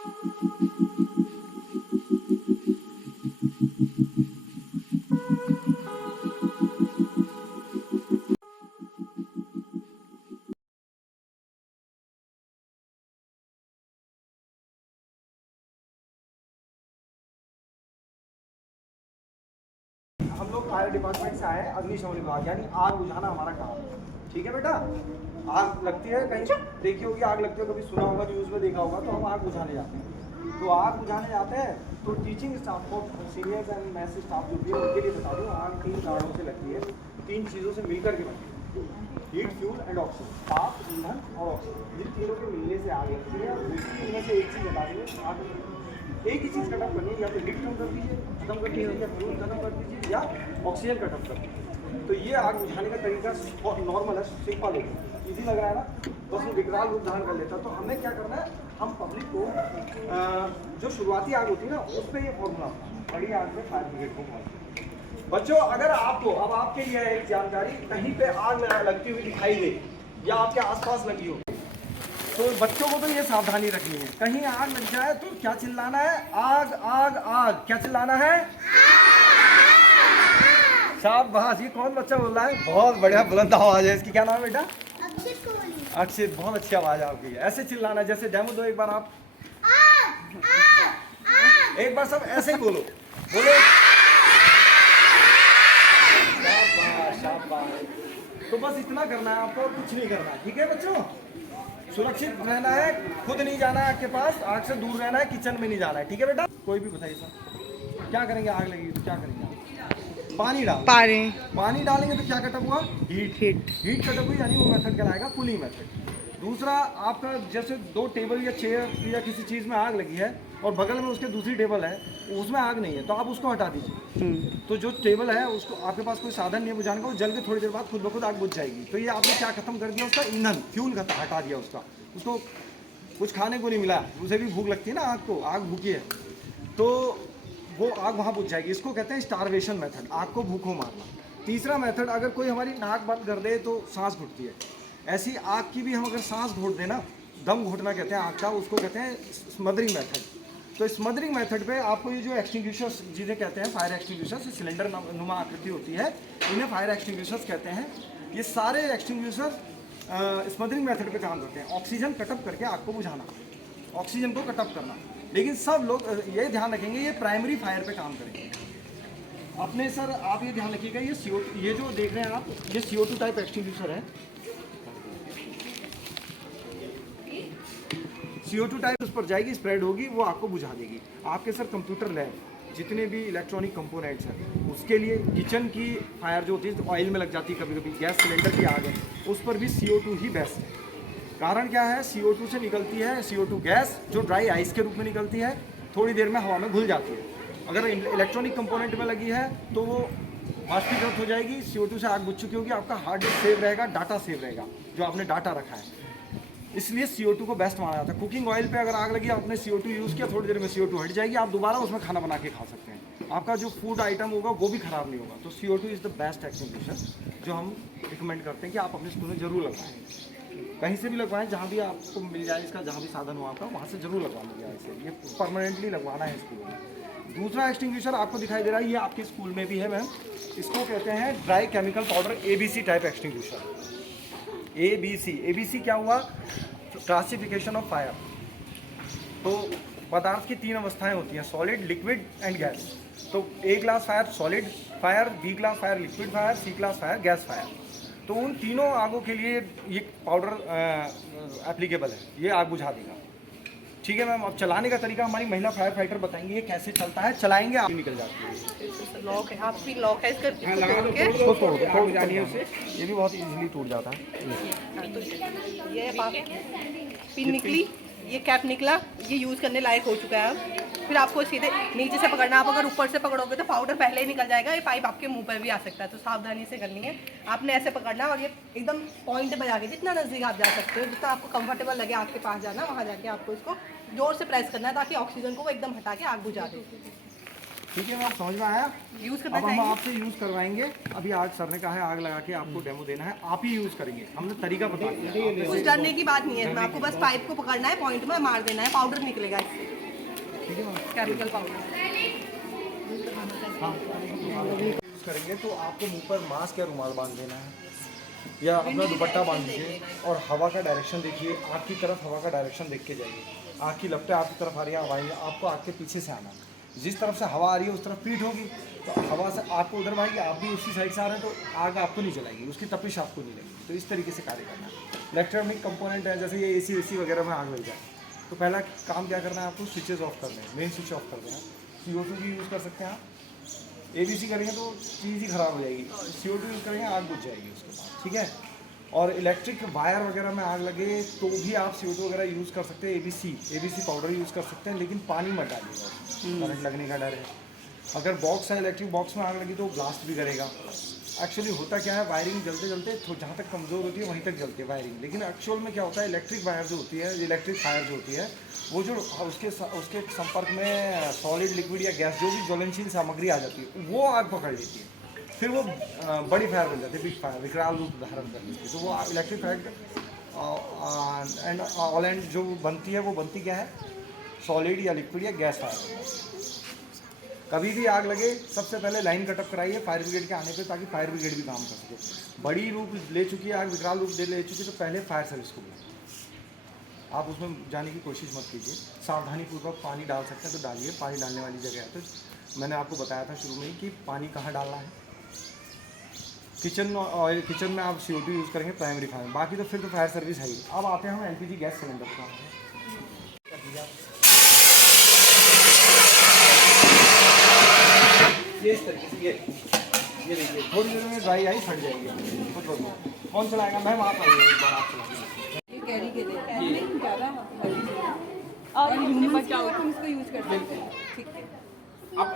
हम लोग fire department से आए हैं, अग्निशमन विभाग, यानी आग बुझाना हमारा काम है। ठीक है बेटा, आग लगती है कहीं देखी होगी, आग लगती है, कभी सुना होगा, न्यूज़ में देखा होगा, तो हम आग बुझाने जाते हैं। तो आग बुझाने जाते हैं तो टीचिंग स्टाफ को, सीनियर्स एंड मैथ स्टाफ जो भी है उनके लिए बता दूँ, आग 3 कारणों से लगती है, 3 चीज़ों से मिलकर के बनती है, हीट, फ्यूल एंड ऑक्सीजन, ताप, ईंधन और ऑक्सीजन। जिन तीनों के मिलने से आग लगती है, दूसरी इनमें से एक चीज़ बता देंगे, आग एक ही चीज़ कट ऑफ करनी है, या तो हीट कम कर दीजिए, खत्म कर दीजिए, या फ्यूल खत्म कर दीजिए, या ऑक्सीजन कट ऑफ कर दीजिए। तो ये आग बुझाने का तरीका नॉर्मल है, सिंपल है, इजी लग रहा है ना, बस वो विकराल रूप धारण कर लेता है। तो हमें क्या करना है, हम पब्लिक को जो शुरुआती आग होती है ना, उस पर ये फॉर्मूला, बड़ी आग में फायर ब्रिगेड को कॉल। बच्चों, अगर आपको, अब आपके लिए एक जानकारी, कहीं पे आग लगती हुई दिखाई दे या आपके आसपास लगी हो, तो बच्चों को तो ये सावधानी रखनी है, कहीं आग लग जाए तो क्या चिल्लाना है, आग आग आग, क्या चिल्लाना है, शाबाश। ये कौन बच्चा बोल रहा है, बहुत बढ़िया, बुलंद आवाज है इसकी, क्या नाम है बेटा, अक्षित, बहुत अच्छी आवाज है आपकी। ऐसे चिल्लाना है, जैसे डेमो दो एक बार आप, एक बार सब ऐसे ही बोलो, बोलो शाबाश शाबाश। तो बस इतना करना है आपको, कुछ नहीं करना, ठीक है बच्चों, सुरक्षित रहना है, खुद नहीं जाना है आग के पास, आग से दूर रहना है, किचन में नहीं जाना है, ठीक है बेटा। कोई भी बताइए सर, क्या करेंगे, आग लगी तो क्या करेंगे, पानी डाल, पानी डालेंगे तो क्या कटअप हुआ, हीट कटअप हुई, यानी वो मेथड कहलाएगा कूलिंग मेथड। दूसरा, आपका जैसे 2 टेबल या चेयर या किसी चीज़ में आग लगी है और बगल में उसके दूसरी टेबल है, उसमें आग नहीं है, तो आप उसको हटा दीजिए। तो जो टेबल है उसको, आपके पास कोई साधन नहीं है बुझाने का, वो जल के थोड़ी देर बाद खुद ब खुद आग बुझ जाएगी। तो ये आपने क्या खत्म कर दिया, उसका ईंधन, फ्यूल हटा दिया उसका, उसको कुछ खाने को नहीं मिला, उसे भी भूख लगती है ना, आग को, आग भूखी है तो वो आग वहाँ बुझ जाएगी। इसको कहते हैं स्टारवेशन मेथड, आग को भूखों मारना। तीसरा मेथड, अगर कोई हमारी नाक बंद कर दे तो सांस घुटती है, ऐसी आग की भी हम अगर सांस घोट देना, दम घोटना कहते हैं आग का, उसको कहते हैं स्मदरिंग मेथड। तो स्मदरिंग मेथड पे आपको ये जो एक्सटिंग्विशर्स जिन्हें कहते हैं, फायर एक्सटिंग्विशर्स, सिलेंडर नुमा आकृति होती है, इन्हें फायर एक्सटिंग्विशर्स कहते हैं। ये सारे एक्सटिंग्विशर्स स्मदरिंग मेथड पे काम करते हैं, ऑक्सीजन कटअप करके आग को बुझाना, ऑक्सीजन को कटअप करना। लेकिन सब लोग ये ध्यान रखेंगे, ये प्राइमरी फायर पे काम करेंगे अपने। सर आप ये ध्यान रखिएगा, ये CO2, ये जो देख रहे हैं आप, ये CO2 टाइप एक्सटिंग्विशर है, CO2 टाइप उस पर जाएगी, स्प्रेड होगी, वो आपको बुझा देगी। आपके सर कंप्यूटर लैब, जितने भी इलेक्ट्रॉनिक कंपोनेंट्स हैं, उसके लिए किचन की फायर जो होती है, ऑयल में लग जाती है, कभी कभी गैस सिलेंडर की आग है, उस पर भी CO2 ही बेस्ट है। कारण क्या है, CO2 से निकलती है CO2 गैस, जो ड्राई आइस के रूप में निकलती है, थोड़ी देर में हवा में घुल जाती है। अगर इलेक्ट्रॉनिक कंपोनेंट में लगी है तो वो वाष्पीकृत हो जाएगी, CO2 से आग बुझ चुकी होगी, आपका हार्ड डिस्क सेव रहेगा, डाटा सेव रहेगा, जो आपने डाटा रखा है। इसलिए CO2 को बेस्ट माना जाता है। कुकिंग ऑयल पे अगर आग लगी, आपने CO2 यूज़ किया, थोड़ी देर में CO2 हट जाएगी, आप दोबारा उसमें खाना बना के खा सकते हैं, आपका जो फूड आइटम होगा वो भी ख़राब नहीं होगा। तो CO2 is the best extinguisher, जो हम रिकमेंड करते हैं कि आप अपने स्कूल में ज़रूर लगवाएं, कहीं से भी लगवाएं, जहाँ भी आपको मिल जाए, इसका जहाँ भी साधन हो आपका, वहाँ से ज़रूर लगवा लीजिए। ऐसे ये परमानेंटली लगवाना है स्कूल में। दूसरा एक्सटिंग्विशर आपको दिखाई दे रहा है, ये आपके स्कूल में भी है मैम, इसको कहते हैं dry chemical powder ABC type extinguisher. ABC क्या हुआ, क्लासिफिकेशन ऑफ फायर। तो पदार्थ की 3 अवस्थाएं होती हैं, सॉलिड, लिक्विड एंड गैस। तो A class fire solid fire, B class fire liquid fire, C class fire gas fire. तो उन तीनों आगों के लिए ये पाउडर एप्लीकेबल है, ये आग बुझा देगा। ठीक है मैम, अब चलाने का तरीका हमारी महिला फायर फाइटर बताएंगे, ये कैसे चलता है, चलाएंगे आप निकल जाती है। लॉक है, आप भी लॉक है इसका, तोड़ जानिए उसे, ये भी बहुत इजीली टूट जाता है। तो ये पिन निकली, ये कैप निकला, ये यूज़ करने लायक हो चुका है। फिर आपको सीधे नीचे से पकड़ना, आप अगर ऊपर से पकड़ोगे तो पाउडर पहले ही निकल जाएगा, ये पाइप आपके मुंह पर भी आ सकता है, तो सावधानी से करनी है। आपने ऐसे पकड़ना और ये एकदम पॉइंट पे जाके, जितना नज़दीक आप जा सकते हो, जितना आपको कंफर्टेबल लगे आग के पास जाना, वहाँ जाके आपको इसको जोर से प्रेस करना है, ताकि ऑक्सीजन को वो एकदम हटा के आग बुझा दे। ठीक है मैम, समझ में आया। यूज़ करना अब हम आपसे यूज़ करवाएंगे। अभी आग सर ने कहा है, आग लगा के आपको डेमो देना है, आप ही यूज़ करेंगे, हमने तरीका बता दिया। कुछ डरने की बात नहीं है, आपको बस पाइप को पकड़ना है, पॉइंट में मार देना है, पाउडर निकलेगा इससे। ठीक है मैम। Chemical powder. हाँ यूज़ करेंगे तो आपको मुंह पर मास्क या रुमाल बांध देना है या अपना दुपट्टा बांध दीजिए और हवा का डायरेक्शन देखिए, आग की तरफ हवा का डायरेक्शन देख के जाइए। आग की लपटें आपकी तरफ आ रही है, हवाई आपको आग के पीछे से आना, जिस तरफ से हवा आ रही है उस तरफ पीठ होगी तो हवा से आपको उधर भाई, आप भी उसी साइड से आ रहे हैं तो आग आपको नहीं जलाएगी, उसकी तपिश आपको नहीं लगेगी। तो इस तरीके से कार्य करना है। इलेक्ट्रॉनिक कंपोनेंट है जैसे ये AC वेसी वगैरह में आग लग जाए तो पहला काम क्या करना है, आपको स्विचेज ऑफ करना है, मेन स्विच ऑफ कर देना। CO2 भी यूज़ कर सकते हैं आप, ABC करेंगे तो चीज़ ही ख़राब हो जाएगी, CO2 यूज़ करेंगे आग बुझ जाएगी उसके बाद, ठीक है। और इलेक्ट्रिक वायर वगैरह में आग लगे तो भी आप CO2 वगैरह यूज़ कर सकते हैं, ABC पाउडर यूज़ कर सकते हैं, लेकिन पानी मत डालिएगा, करंट लगने का डर है। अगर बॉक्स है, इलेक्ट्रिक बॉक्स में आग लगी तो ब्लास्ट भी करेगा। एक्चुअली होता क्या है, वायरिंग जलते जलते तो जहाँ तक कमज़ोर होती है वहीं तक जलती है वायरिंग, लेकिन एक्चुअल में क्या होता है, इलेक्ट्रिक वायर जो होती है, इलेक्ट्रिक फायर जो होती है, वो जो उसके संपर्क में सॉलिड, लिक्विड या गैस जो भी ज्वलनशील सामग्री आ जाती है वो आग पकड़ लेती है, फिर वो बड़ी फायर बन जाती है, बिग फायर, विकराल रूप धारण कर लेती है। तो वो electric fire and all and जो बनती है वो बनती क्या है, सॉलिड या लिक्विड या गैस फायर। कभी भी आग लगे सबसे पहले लाइन कटअप कराइए फायर ब्रिगेड के आने पे, ताकि फायर ब्रिगेड भी काम कर सके। बड़ी रूप ले चुकी है आग, विकराल रूप ले चुकी है तो पहले फायर सर्विस को बुलाइए। आप उसमें जाने की कोशिश मत कीजिए, सावधानीपूर्वक पानी डाल सकते हैं तो डालिए, पानी डालने वाली जगह है। तो मैंने आपको बताया था शुरू में ही कि पानी कहाँ डालना है। किचन में आप CO2 यूज़ करेंगे प्राइमरी फायर, बाकी तो फिर तो फायर सर्विस है ही। अब आते हैं हम LPG गैस सिलेंडर पर। ये इस तरीके से ये देखिए, थोड़ी देर में ड्राई आई फट जाएगी। कौन चलाएगा मैम, आप आइए एक बार, आप चलाइए। ये कैरी के लिए ज़्यादा और बचाओ, तुम इसको यूज़ कर सकते हैं, ठीक है। अब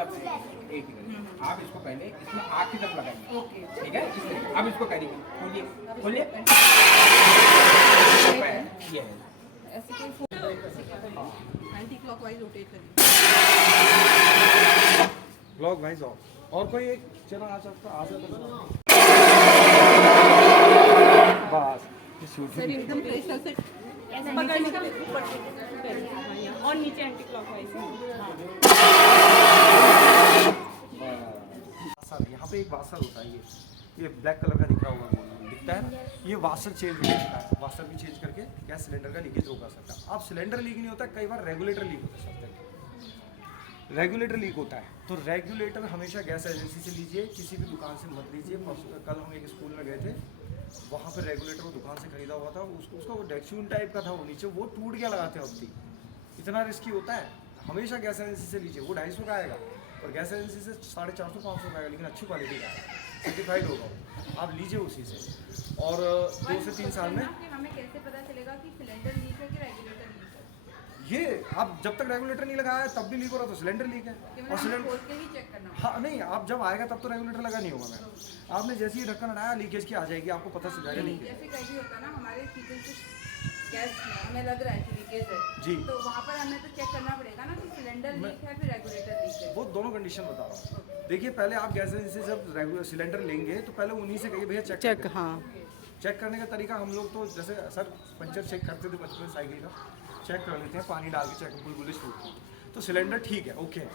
एक ही करिए, आप इसको पहले इसमें आग की तरफ लगाइए, ओके, ठीक है। इस तरीके अब इसको करिए, खोलिए ये है। ऐसे कोई एंटी क्लॉकवाइज रोटेट करिए, ब्लॉक वाइज ऑफ। और कोई एक चला आ सकता बस सर एकदम प्रेस से पकड़ने का ऊपर से और नीचे एंटी क्लॉकवाइज। यहाँ पे एक वाशर होता है, ये ब्लैक कलर का दिख रहा होगा, दिखता है ना, ये वाशर चेंज हो सकता है। वाशर भी चेंज करके गैस सिलेंडर का लीकेज रोका सकता है। अब सिलेंडर लीक नहीं होता, कई बार रेगुलेटर लीक होता है। रेगुलेटर लीक होता है तो रेगुलेटर हमेशा गैस एजेंसी से लीजिए, किसी भी दुकान से मत लीजिए। कल हम एक स्कूल में गए थे, वहाँ पर रेगुलेटर वो दुकान से खरीदा हुआ था, उसका वो डेक्चून टाइप का था, वो नीचे वो टूट गया लगाते वक्त। इतना रिस्की होता है, हमेशा गैस एजेंसी से लीजिए। वो 250 का आएगा और गैस एजेंसी से 450-500 का आएगा, लेकिन अच्छी क्वालिटी का है, सर्टिफाइड होगा, आप लीजिए उसी से। और 2 से 3 साल में हमें कैसे पता चलेगा कि सिलेंडर लीक है कि रेगुलेटर लीक है? ये आप जब तक रेगुलेटर नहीं लगाया तब भी लीक हो रहा तो सिलेंडर लीक है। और सिलेंडर खोल के ही चेक करना होगा। हाँ नहीं, आप जब आएगा तब तो रेगुलेटर लगा नहीं होगा मैम। आपने जैसे ही ढक्कन हटाया लीकेज की आ जाएगी, आपको पता चल जाएगा लीकेज। जैसे कहीं होता है ना, हमारे किचन से गैस हमें लग रहा है कि लीकेज है जी। तो वहाँ पर हमें तो चेक करना पड़ेगा ना कि सिलेंडर लीक है फिर रेगुलेटर लीक है। वो दोनों कंडीशन बता रहा हूँ। देखिए पहले आप गैस एजेंसी से जब रेगुलर सिलेंडर लेंगे तो पहले उन्हीं से कहिए भैया चेक हाँ। चेक करने का तरीका हम लोग तो जैसे सर पंचर चेक करते थे बचपन में, साइकिल का चेक कर लेते हैं, पानी डाल के चेक बुलबुले छूटती है तो सिलेंडर ठीक है, ओके है।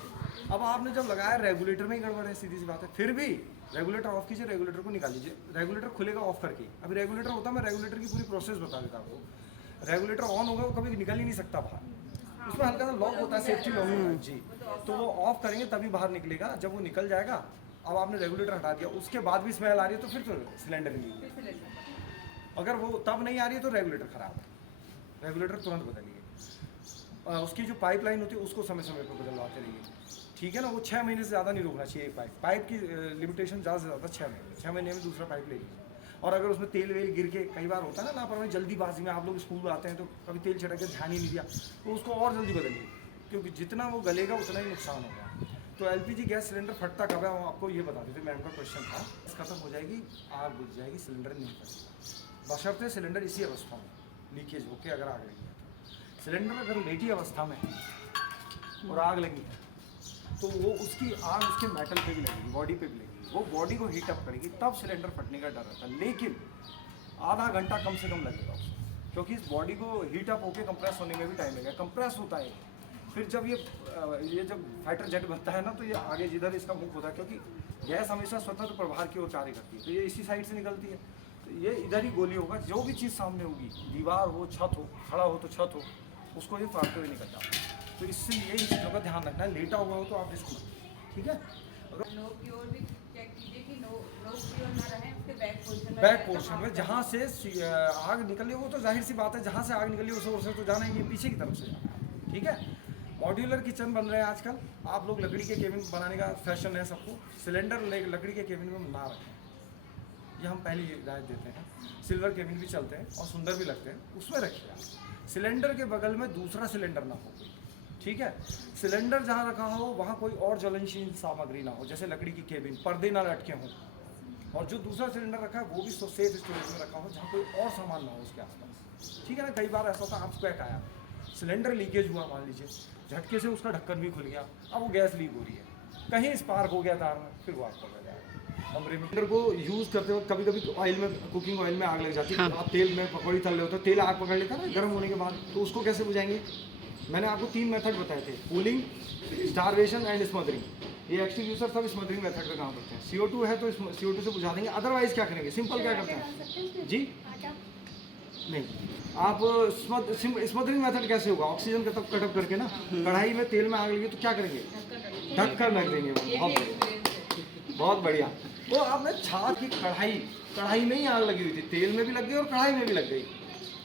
अब आपने जब लगाया रेगुलेटर में ही गड़बड़ है, सीधी सी बात है। फिर भी रेगुलेटर ऑफ कीजिए, रेगुलेटर को निकाल लीजिए, रेगुलेटर खुलेगा ऑफ करके। अभी रेगुलेटर होता है, मैं रेगुलेटर की पूरी प्रोसेस बता देता हूँ आपको। रेगुलेटर ऑन होगा वो कभी निकल ही नहीं सकता बाहर, उसमें हल्का सा लॉक होता है, सेफ्टी लॉक होता है जी। तो वो ऑफ करेंगे तभी बाहर निकलेगा, जब वो निकल जाएगा। अब आपने रेगुलेटर हटा दिया, उसके बाद भी स्मेल आ रही है तो फिर तो सिलेंडर नहीं, अगर वो तब नहीं आ रही है तो रेगुलेटर ख़राब है, रेगुलेटर तुरंत बदलिए। उसकी जो पाइपलाइन होती है उसको समय समय पर बदलवाते रहिए, ठीक है ना। वो 6 महीने से ज़्यादा नहीं रुकना चाहिए पाइप की लिमिटेशन ज़्यादा से ज़्यादा 6 महीने में दूसरा पाइप ले लीजिए। और अगर उसमें तेल वेल गिर के कई बार होता है ना लापरवाही, जल्दीबाजी में आप लोग स्कूल आते हैं तो कभी तेल छिड़क के ध्यान ही नहीं दिया, तो उसको और जल्दी बदलिए, क्योंकि जितना वो गलेगा उतना ही नुकसान होगा। तो LPG गैस सिलेंडर फटता कब है, आपको ये बता देते, मैम का क्वेश्चन था। खत्म हो जाएगी, आग बुझ जाएगी, सिलेंडर नहीं फटेगा, बशर्ते सिलेंडर इसी अवस्था में लीकेज होकर अगर आग लगी है। सिलेंडर अगर लेटी अवस्था में है और आग लगी है तो वो उसकी आग उसके मेटल पे भी लगेगी, बॉडी पे भी लगेगी, वो बॉडी को हीट अप करेगी, तब सिलेंडर फटने का डर रहता है। लेकिन आधा घंटा कम से कम लगेगा उसको, क्योंकि इस बॉडी को हीट अप होकर कंप्रेस होने में भी टाइम लगेगा। कंप्रेस होता है फिर जब ये जब फाइटर जेट बनता है ना, तो ये आगे जिधर इसका मुख होता है, क्योंकि गैस हमेशा स्वतंत्र प्रभार की ओर कार्य करती है, तो ये इसी साइड से निकलती है, तो ये इधर ही गोली होगा। जो भी चीज़ सामने होगी, दीवार हो, छत हो, खड़ा हो तो छत हो, उसको ये फाड़ते हुए निकल जाता है। तो इसलिए इन चीज़ों का ध्यान रखना है। लेटा हुआ हो तो आप इसको, ठीक है, नोक की ओर भी चेक कीजिए कि नोक की ओर ना रहे, उसके बैक पोर्शन में बैक पोर्शन में जहाँ से आग निकली, वो तो जाहिर सी बात है, जहाँ से आग निकली उस ओर से तो जाना ही है, पीछे की तरफ से जाना है, ठीक है। मॉड्यूलर किचन बन रहे हैं आजकल। आप लोग लकड़ी के केबिन बनाने का फैशन है सबको, सिलेंडर लकड़ी के केबिन में ना रखें, ये हम पहली हिदायत देते हैं। सिल्वर केबिन भी चलते हैं और सुंदर भी लगते हैं, उसमें रखिए आप। सिलेंडर के बगल में दूसरा सिलेंडर ना हो, ठीक है। सिलेंडर जहाँ रखा हो वहाँ कोई और ज्वलनशील सामग्री ना हो, जैसे लकड़ी की केबिन, पर्दे ना लटके हों, और जो दूसरा सिलेंडर रखा है वो भी सेफ स्टोरेज में रखा हो, जहाँ कोई और सामान ना हो उसके आसपास, ठीक है ना। कई बार ऐसा होता है, आप पैक आया, सिलेंडर लीकेज हुआ, मान लीजिए झटके से उसका ढक्कन भी खुल गया, अब वो गैस लीक हो रही है, कहीं स्पार्क हो गया तार में, फिर वो आग पकड़ जाएगा। हम सिलेंडर को यूज़ करते वक्त कभी कभी ऑयल में, कुकिंग ऑयल में आग लग जाती है। आप तेल में पकौड़ी तल रहे होते, तेल आग पकड़ लेता है ना गर्म होने के बाद, तो उसको कैसे बुझाएंगे? मैंने आपको 3 मेथड बताए थे, कूलिंग, स्टारवेशन एंड स्मदरिंग। ये एक्सटिंग्विशर सब स्मदरिंग मेथड का काम करते हैं। CO2 है तो CO2 से बुझा देंगे, अदरवाइज क्या करेंगे? सिंपल क्या करते हैं जी, नहीं, आप स्मदरिंग मेथड कैसे होगा? ऑक्सीजन कटअप करके ना, कढ़ाई में तेल में आग लगी तो क्या करेंगे? ढककर रख देंगे। बहुत बढ़िया। तो आपने छाछ की कढ़ाई में ही आग लगी हुई थी, तेल में भी लग गई और कढ़ाई में भी लग गई।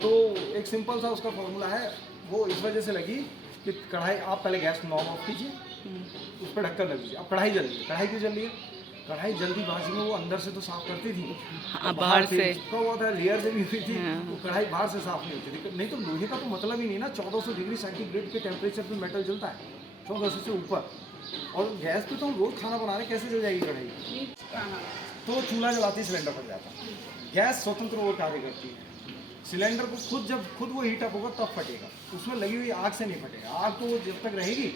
तो एक सिंपल सा उसका फॉर्मूला है, वो इस वजह से लगी कि कढ़ाई, आप पहले गैस नॉब ऑफ कीजिए, उस पर ढक्कन लग दीजिए। अब कढ़ाई जल रही है, कढ़ाई क्यों जल रही है? कढ़ाई जल्दीबाजी में वो अंदर से तो साफ करती थी, बाहर से तो वो था, लेयर से भी हुई थी, तो कढ़ाई बाहर से साफ नहीं होती थी। नहीं तो लोहे का तो मतलब ही नहीं ना, 1400 डिग्री सेंटीग्रेड के टेम्परेचर पे मेटल जलता है, 1400 से ऊपर, और गैस पे तो हम रोज खाना बना रहे, कैसे जल जाएगी कढ़ाई? तो चूल्हा जलाती, सिलेंडर पर जाता, गैस स्वतंत्र वो कार्य करती है। सिलेंडर को जब वो हीट अप होगा तब फटेगा, उसमें लगी हुई आग से नहीं फटेगा। आग तो वो जब तक रहेगी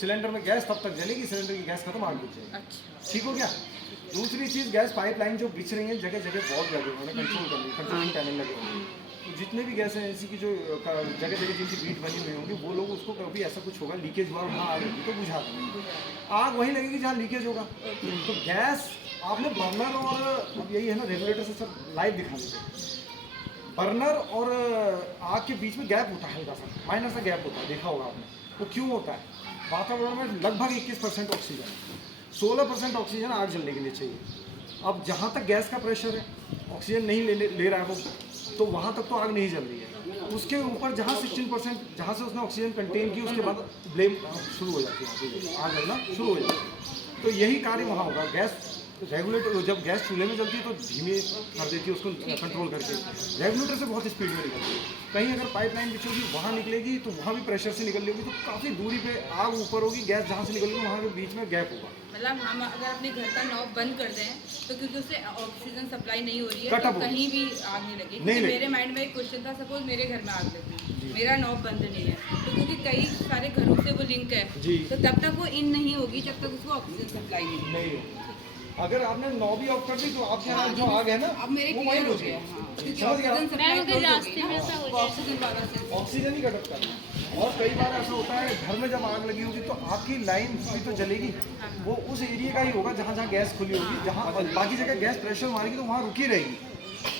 सिलेंडर में, गैस तब तक जलेगी, सिलेंडर की गैस खत्म, आग बुझ जाएगी। ठीक हो गया। दूसरी चीज़, गैस पाइपलाइन जो बिछ रही है जगह जगह, बहुत जगह उन्होंने कंट्रोल कर ली, कंट्रोलिंग पैनल लगे होंगे, तो जितने भी गैस हैं ऐसी की जो जगह जगह जिनकी बीट बनी हुई होंगी, वो लोग उसको कभी ऐसा कुछ होगा, लीकेज हुआ, वहाँ आग लगी तो बुझा देंगे। आग वहीं लगेगी जहाँ लीकेज होगा। तो गैस आपने बर्नर और, अब यही है ना, रेगुलेटर से सब लाइव दिखा देते, बर्नर और आग के बीच में गैप होता है, हल्का सा माइनर सा गैप होता है, देखा होगा आपने। वो क्यों होता है? वातावरण में लगभग 21% ऑक्सीजन, 16% ऑक्सीजन आग जलने के लिए चाहिए। अब जहाँ तक गैस का प्रेशर है, ऑक्सीजन नहीं ले रहा है वो, तो वहाँ तक तो आग नहीं जल रही है। उसके ऊपर जहाँ 16%, जहाँ से उसने ऑक्सीजन कंटेन की, उसके बाद ब्लेम शुरू हो जाती है, आग लगना शुरू हो जाती है। तो यही कार्य वहाँ होगा। गैस रेगुलेटर, जब गैस चूल्हे में जलती है तो धीमे कर देती है उसको कंट्रोल करके, रेगुलेटर से बहुत स्पीड में निकलती है। कहीं अगर पाइपलाइन बिछोगी, वहाँ निकलेगी तो वहाँ भी प्रेशर से निकल लेगी, तो काफ़ी दूरी पे आग ऊपर होगी, गैस जहाँ से निकलेगी वहाँ के बीच में गैप होगा। मतलब हम अगर अपने घर का नॉब बंद कर दें तो क्योंकि उससे ऑक्सीजन सप्लाई नहीं हो रही है, कट तो ऑफ कहीं भी आग नहीं लगी। क्योंकि मेरे माइंड में एक क्वेश्चन था, सपोज मेरे घर में आग लगी, मेरा नॉब बंद नहीं है, तो क्योंकि कई सारे घरों से वो लिंक है, तो तब तक वो इन नहीं होगी जब तक उसको ऑक्सीजन सप्लाई नहीं होगी। अगर आपने नॉब ही ऑफ कर दी तो आपके यहाँ जो आग है ना, अब मेरे वो वहीं बुझ गई। ऑक्सीजन ही घटता है। और कई बार ऐसा होता है, घर में जब आग लगी होगी तो आपकी लाइन भी तो जलेगी, वो उस एरिया का ही होगा जहाँ जहाँ गैस खुली होगी, जहाँ बाकी जगह गैस प्रेशर मारेगी तो वहाँ रुकी रहेगी,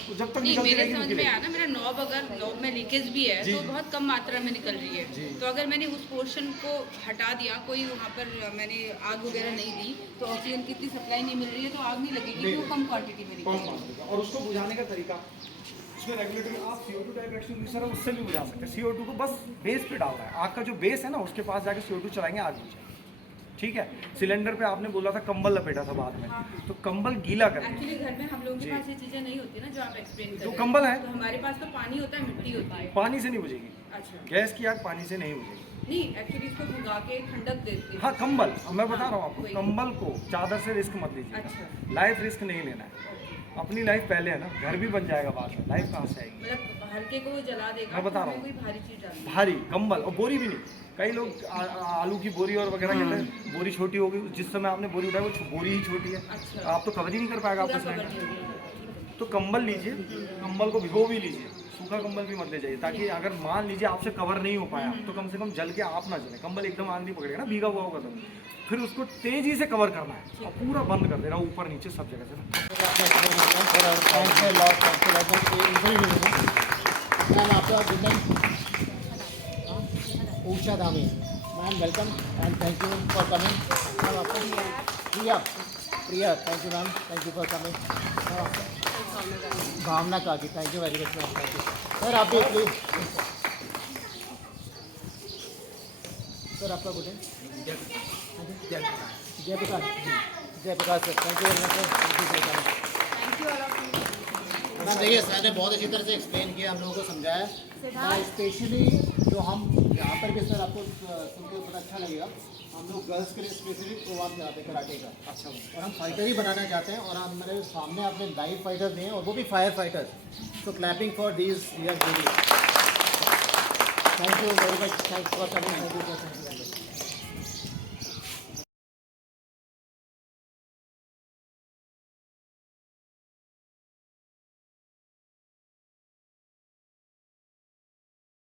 तो जब तक निकलती मेरे रहेगी, समझ में आया ना, मेरा नॉब, अगर नॉब में लीकेज भी है तो बहुत कम मात्रा में निकल रही है, तो अगर मैंने उस पोर्शन को हटा दिया, कोई वहाँ पर मैंने आग वगैरह नहीं दी, तो ऑक्सीजन की इतनी सप्लाई नहीं मिल रही है, तो आग नहीं लगेगी, वो कम क्वांटिटी में निकलेगी। और उसको बुझाने का तरीका, उसमें रेगुलेटर में आप CO2 टाइप एक्सटिंग्विशर है, उससे भी बुझा सकते हैं। CO2 को बस बेस पे डालना है, आग का जो बेस है ना, उसके पास जाके CO2 चलाएंगे, आग बुझ जाएगी। ठीक है। सिलेंडर पे आपने बोला था कंबल लपेटा था बाद में, तो कंबल गीला करें। एक्चुअली घर में हम लोगों के पास ये चीजें नहीं होती ना जो आप एक्सप्लेन कर रहे जो हैं। कंबल है, तो हमारे पास तो पानी होता है, मिट्टी होती है। पानी से नहीं बुझेगी, अच्छा, गैस की आग पानी से नहीं बुझेगी। नहीं एक्चुअली इसको भुगा के ठंडक देते हैं। हाँ, कंबल, मैं बता रहा हूँ आपको, कंबल को चादर से रिस्क मत लीजिए। अच्छा। लाइफ रिस्क नहीं लेना है, अपनी लाइफ पहले है ना, घर भी बन जाएगा बाद में, लाइफ कहाँ से आएगी? मतलब हल्के को जला देगा, मैं बता रहा हूँ। कोई भारी चीज डालनी है। भारी कंबल और बोरी भी नहीं। कई लोग आलू की बोरी और वगैरह कहते हैं, बोरी छोटी होगी, जिस समय आपने बोरी उठाई वो बोरी ही छोटी है, अच्छा। आप तो कवर ही नहीं कर पाएगा आपका पूरा cover सिलेंडर। नहीं होगा। तो कंबल लीजिए, कंबल को भिगो भी लीजिए, सूखा कंबल भी मत ले जाइए, ताकि अगर मान लीजिए आपसे कवर नहीं हो पाया तो कम से कम जल के आप ना जले। कंबल एकदम आग नहीं पकड़ेगा ना, भीगा हुआ होगा तो फिर उसको तेजी से कवर करना है और पूरा बंद कर देना ऊपर नीचे सब जगह से मैम आपका good night. Usha Dhami ma'am welcome and thank you for coming. Ma'am आपका Priya thank you ma'am, thank you for coming. भावना काकी thank you very much ma'am, thank you sir. आप भी प्लीज सर आपका good night. Jai Prakash sir thank you very much sir, thank you for coming. Ma'am देखिए sir ने बहुत अच्छी तरह से एक्सप्लेन किया, हम लोगों को समझाया। स्पेशली जो हम यहाँ पर भी सर आपको सुन के बड़ा अच्छा लगेगा, हम लोग गर्ल्स के लिए स्पेशली प्रोग्राम कराते हैं कराटे का। अच्छा, और हम फाइटर ही बनाना चाहते हैं, और हमारे सामने आपने लाइव फाइटर दिए हैं और वो भी firefighters. So clapping for these we are doing. Thank you very much, thanks for coming.